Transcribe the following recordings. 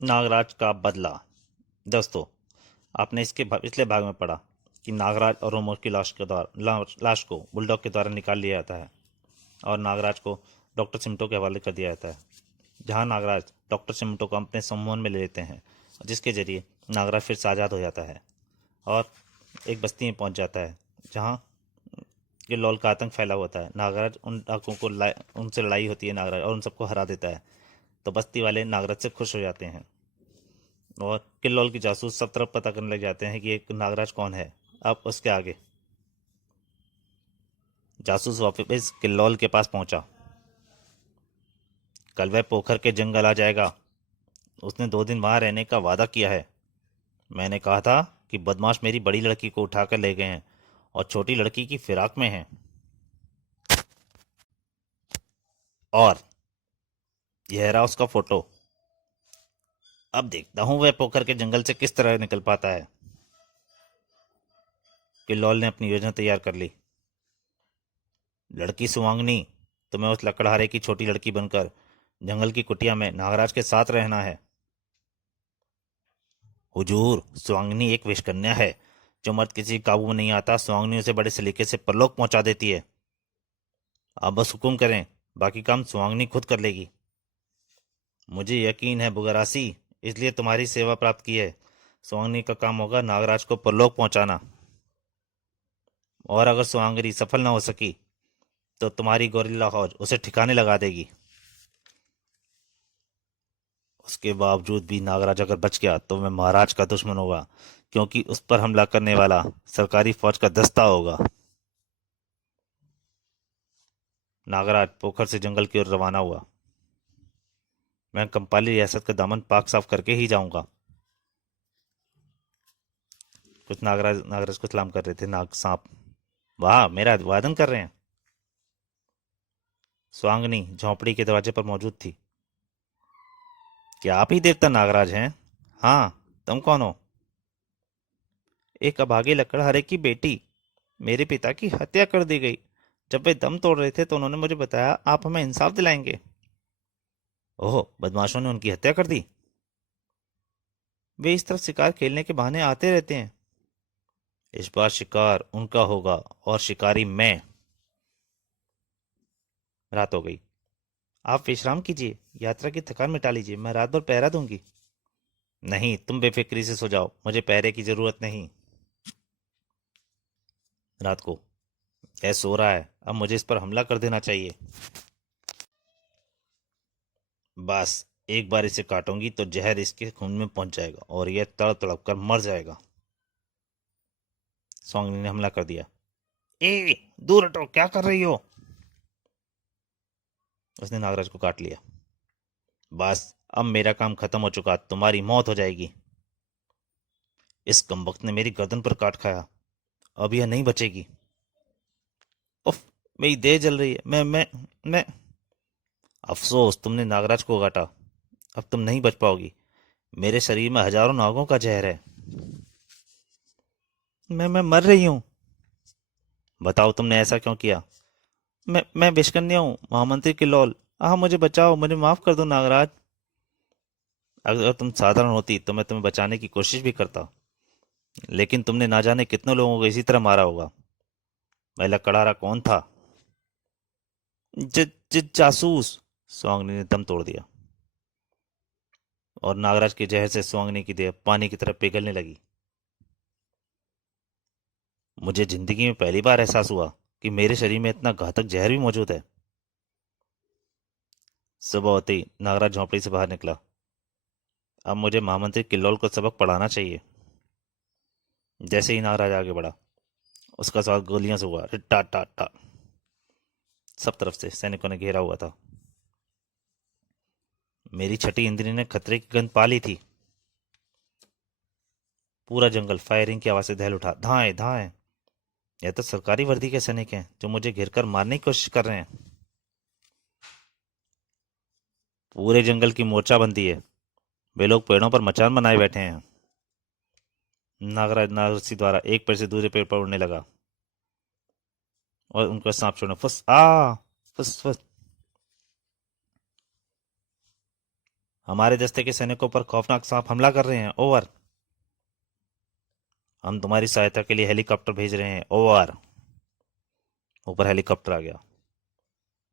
नागराज का बदला। दोस्तों, आपने इसके पिछले भाग में पढ़ा कि नागराज और रोमोस की लाश को बुलडॉग के द्वारा निकाल लिया जाता है और नागराज को डॉक्टर सिमटो के हवाले कर दिया जाता है, जहां नागराज डॉक्टर सिमटो को अपने सम्मोहन में ले लेते हैं, जिसके जरिए नागराज फिर से आज़ाद हो जाता है और एक बस्ती में पहुंच जाता है जहां ये लॉल का आतंक फैला होता है। नागराज उन डाकुओं को उनसे लड़ाई होती है नागराज और उन सबको हरा देता है, तो बस्ती वाले नागराज से खुश हो जाते हैं और किल्लौल की जासूस सब तरफ पता करने लग जाते हैं कि एक नागराज कौन है। अब उसके आगे जासूस वापस किल्लौल के पास पहुंचा। कल वह पोखर के जंगल आ जाएगा। उसने 2 दिन वहां रहने का वादा किया है। मैंने कहा था कि बदमाश मेरी बड़ी लड़की को उठाकर ले गए हैं और छोटी लड़की की फिराक में हैं। और यह रहा उसका फोटो। अब देखता हूं वह पोखर के जंगल से किस तरह निकल पाता है। किल्लौल ने अपनी योजना तैयार कर ली। लड़की सुवांगनी, तुम्हें उस लकड़हारे की छोटी लड़की बनकर जंगल की कुटिया में नागराज के साथ रहना है। हुजूर, सुवांगनी एक विषकन्या है। जो मर्द किसी काबू में नहीं आता, सुवांगनी उसे बड़े सलीके से परलोक पहुंचा देती है। आप बस हुक्म करें, बाकी काम सुवांगनी खुद कर लेगी। मुझे यकीन है बुगरासी, इसलिए तुम्हारी सेवा प्राप्त की है। सुवांगनी का काम होगा नागराज को परलोक पहुंचाना, और अगर सुवांगनी सफल न हो सकी तो तुम्हारी गोरिल्ला फौज उसे ठिकाने लगा देगी। उसके बावजूद भी नागराज अगर बच गया तो मैं महाराज का दुश्मन होगा, क्योंकि उस पर हमला करने वाला सरकारी फौज का दस्ता होगा। नागराज पोखर से जंगल की ओर रवाना हुआ। मैं कंपाली रियासत का दामन पाक साफ करके ही जाऊंगा। कुछ नागराज नागराज को सलाम कर रहे थे नाग सांप। वाह, मेरा वादन कर रहे हैं। स्वांगनी झोंपड़ी के दरवाजे पर मौजूद थी। क्या आप ही देवता नागराज हैं? हाँ। तुम कौन हो? एक अभागे लकड़हारे की बेटी। मेरे पिता की हत्या कर दी गई। जब वे दम तोड़ रहे थे तो उन्होंने मुझे बताया आप हमें इंसाफ दिलाएंगे। ओह, बदमाशों ने उनकी हत्या कर दी? वे इस तरफ शिकार खेलने के बहाने आते रहते हैं। इस बार शिकार उनका होगा और शिकारी मैं। रात हो गई। आप विश्राम कीजिए, यात्रा की थकान मिटा लीजिए, मैं रात भर पहरा दूंगी। नहीं, तुम बेफिक्री से सो जाओ, मुझे पहरे की जरूरत नहीं। रात को यह सो रहा है, अब मुझे इस पर हमला कर देना चाहिए। बस एक बार इसे काटूंगी तो जहर इसके खून में पहुंच जाएगा और यह तड़प तड़प कर मर जाएगा। सोंगनी ने हमला कर दिया। ए, दूर हटो, क्या कर रही हो? उसने नागराज को काट लिया। बस, अब मेरा काम खत्म हो चुका, तुम्हारी मौत हो जाएगी। इस कमबख्त ने मेरी गर्दन पर काट खाया, अब यह नहीं बचेगी। उफ, मेरी देह जल रही है। मैं अफसोस, तुमने नागराज को काटा। अब तुम नहीं बच पाओगी। मेरे शरीर में हजारों नागों का जहर है। मैं मर रही हूँ। बताओ, तुमने ऐसा क्यों किया? मैं विषकन्या हूँ, महामंत्री किल्लौल। आह, मुझे बचाओ, मुझे माफ कर दो नागराज। अगर तुम साधारण होती तो मैं तुम्हें बचाने की कोशिश भी करता, लेकिन तुमने ना जाने कितने लोगों को इसी तरह मारा होगा। वह लकड़हारा कौन था? जासूस। स्वांगनी ने दम तोड़ दिया और नागराज के जहर से स्वांगनी की देह पानी की तरफ पिघलने लगी। मुझे जिंदगी में पहली बार एहसास हुआ कि मेरे शरीर में इतना घातक जहर भी मौजूद है। सुबह होते ही नागराज झोंपड़ी से बाहर निकला। अब मुझे महामंत्री किल्लोल को सबक पढ़ाना चाहिए। जैसे ही नागराज आगे बढ़ा, उसका स्वागत गोलियों से हुआ। रिट्टा टा टा। सब तरफ से सैनिकों ने घेरा हुआ था। मेरी छठी इंद्री ने खतरे की गंध पा ली थी। पूरा जंगल फायरिंग की आवाज से दहल उठा। धाएं धाएं। यह तो सरकारी वर्दी के सैनिक हैं जो मुझे घेर कर मारने की कोशिश कर रहे हैं। पूरे जंगल की मोर्चाबंदी है। वे लोग पेड़ों पर मचान बनाए बैठे हैं। नागराज नागरसी द्वारा एक पेड़ से दूसरे पेड़ पर उड़ने लगा और उनका सांप छोड़ना। फुस आ, फुस फुस। हमारे दस्ते के सैनिकों पर खौफनाक सांप हमला कर रहे हैं। ओवर। हम तुम्हारी सहायता के लिए हेलीकॉप्टर भेज रहे हैं। ओवर। ऊपर हेलीकॉप्टर आ गया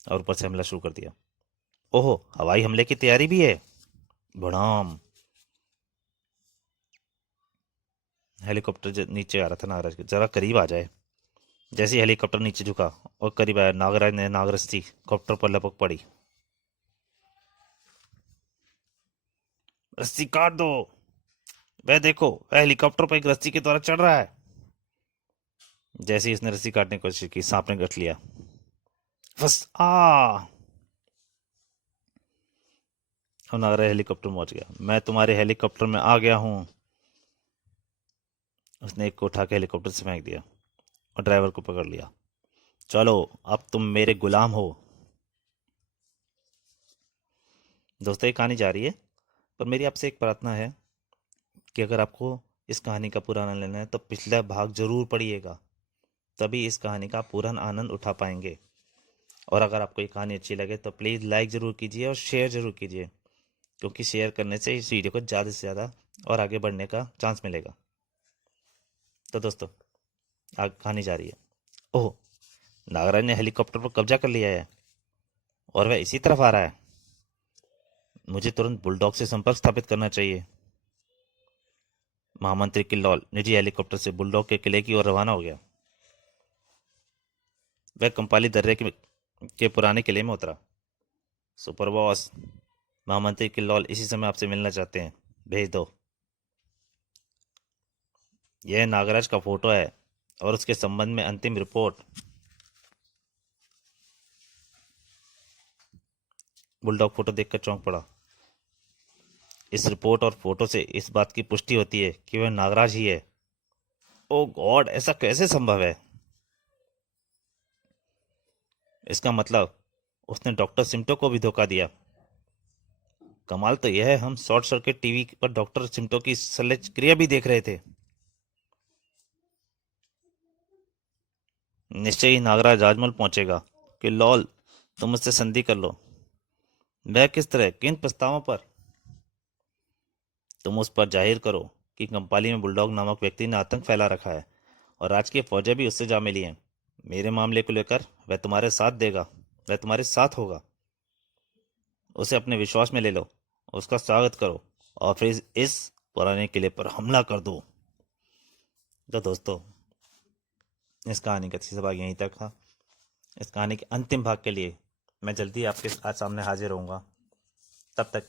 और ऊपर से हमला शुरू कर दिया। ओहो, हवाई हमले की तैयारी भी है। भड़ाम। हेलीकॉप्टर नीचे आ रहा था नागराज के, जरा करीब आ जाए। जैसे ही हेलीकॉप्टर नीचे झुका और करीब आया, नागराज ने नागरस्ती कॉप्टर पर लपक पड़ी। रस्सी काट दो। वह देखो, वह हेलीकॉप्टर पर एक रस्सी के द्वारा चढ़ रहा है। जैसे ही उसने रस्सी काटने की कोशिश की, सांप ने गठ लिया। बस और नागराज हेलीकॉप्टर में पहुंच गया। मैं तुम्हारे हेलीकॉप्टर में आ गया हूं। उसने एक को उठा के हेलीकॉप्टर से फेंक दिया और ड्राइवर को पकड़ लिया। चलो, अब तुम मेरे गुलाम हो। दोस्तों, ये कहानी जा रही है, पर मेरी आपसे एक प्रार्थना है कि अगर आपको इस कहानी का पूरा आनंद लेना है तो पिछला भाग जरूर पढ़िएगा, तभी इस कहानी का पूरा आनंद उठा पाएंगे। और अगर आपको ये कहानी अच्छी लगे तो प्लीज़ लाइक ज़रूर कीजिए और शेयर ज़रूर कीजिए, क्योंकि शेयर करने से इस वीडियो को ज़्यादा से ज़्यादा और आगे बढ़ने का चांस मिलेगा। तो दोस्तों, आगे कहानी जा रही है। ओह, नागराज ने हेलीकॉप्टर पर कब्जा कर लिया है और वह इसी तरफ आ रहा है। मुझे तुरंत बुलडॉग से संपर्क स्थापित करना चाहिए। महामंत्री किल्लौल निजी हेलीकॉप्टर से बुलडॉग के किले की ओर रवाना हो गया। वह कंपाली दर्रे के पुराने किले में उतरा। सुपर बॉस, महामंत्री किल्लौल इसी समय आपसे मिलना चाहते हैं, भेज दो। यह नागराज का फोटो है और उसके संबंध में अंतिम रिपोर्ट। बुलडॉग फोटो देखकर चौंक पड़ा। इस रिपोर्ट और फोटो से इस बात की पुष्टि होती है कि वह नागराज ही है। ओ गॉड, ऐसा कैसे संभव है? इसका मतलब उसने डॉक्टर सिम्टो को भी धोखा दिया। कमाल तो यह है, हम शॉर्ट सर्किट टीवी पर डॉक्टर सिम्टो की शल्य क्रिया भी देख रहे थे। निश्चय ही नागराज राजमहल पहुंचेगा। कि लॉल, तुम मुझसे संधि कर लो। वह किस तरह, किन प्रस्तावों पर? तुम उस पर जाहिर करो कि कंपाली में बुलडॉग नामक व्यक्ति ने आतंक फैला रखा है और राजकीय फौजें भी उससे जा मिली हैं। मेरे मामले को लेकर वह तुम्हारे साथ देगा, वह तुम्हारे साथ होगा। उसे अपने विश्वास में ले लो, उसका स्वागत करो और फिर इस पुराने किले पर हमला कर दो। तो दोस्तों, इस कहानी का तीसरा भाग यहीं तक था। इस कहानी के अंतिम भाग के लिए मैं जल्दी आपके सामने हाजिर होऊंगा। तब तक के